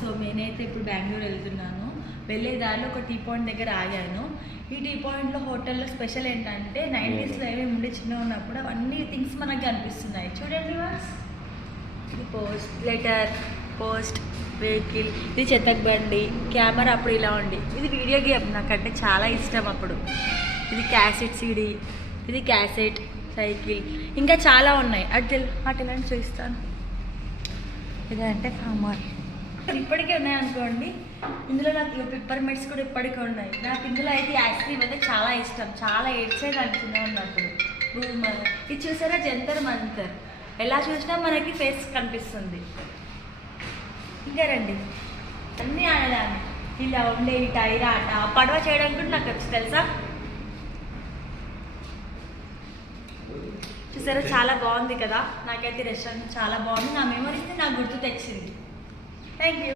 So నేనైతే ఇప్పుడు బెంగళూరు వెళ్తున్నాను. వెళ్ళే దారిలో ఒక టీ పాయింట్ దగ్గర ఆగాను. ఈ టీ పాయింట్లో హోటల్లో స్పెషల్ ఏంటంటే 90sలో ఏమేమి ఉండే చిన్న ఉన్నప్పుడు అవన్నీ థింగ్స్ మనకు కనిపిస్తున్నాయి. చూడండి ఇది పోస్ట్ లెటర్, పోస్ట్, వెహికల్, ఇది చెత్తకు బండి, కెమెరా అప్పుడు ఇలా ఉండి, ఇది వీడియో గేమ్ నాకంటే చాలా ఇష్టం అప్పుడు. ఇది క్యాసెట్ సీడీ, ఇది క్యాసెట్, సైకిల్, ఇంకా చాలా ఉన్నాయి. అటు చూపిస్తాను. ఇదంటే ఫార్మర్ ఇప్పటికే ఉన్నాయి అనుకోండి. ఇందులో నాకు పిప్పర్మెంట్స్ కూడా ఇప్పటికే ఉన్నాయి. నాకు ఇందులో అయితే ఐస్ క్రీమ్ అయితే చాలా ఇష్టం. చాలా ఏడ్చేదాన్ని చిన్న ఉన్నప్పుడు. బూమర్, ఇది చూసారా జంతర్ మంతర్, ఎలా చూసినా మనకి ఫేస్ కనిపిస్తుంది. ఇంకా రండి, అన్నీ ఆడదాన్ని. ఇలా ఉండే ఈ టైర్ ఆట, పడవ చేయడం కూడా నాకు వచ్చి తెలుసా. చూసారా చాలా బాగుంది కదా. నాకైతే రెస్టారెంట్ చాలా బాగుంది. నా మెమరీస్ని నాకు గుర్తు తెచ్చింది. Thank you.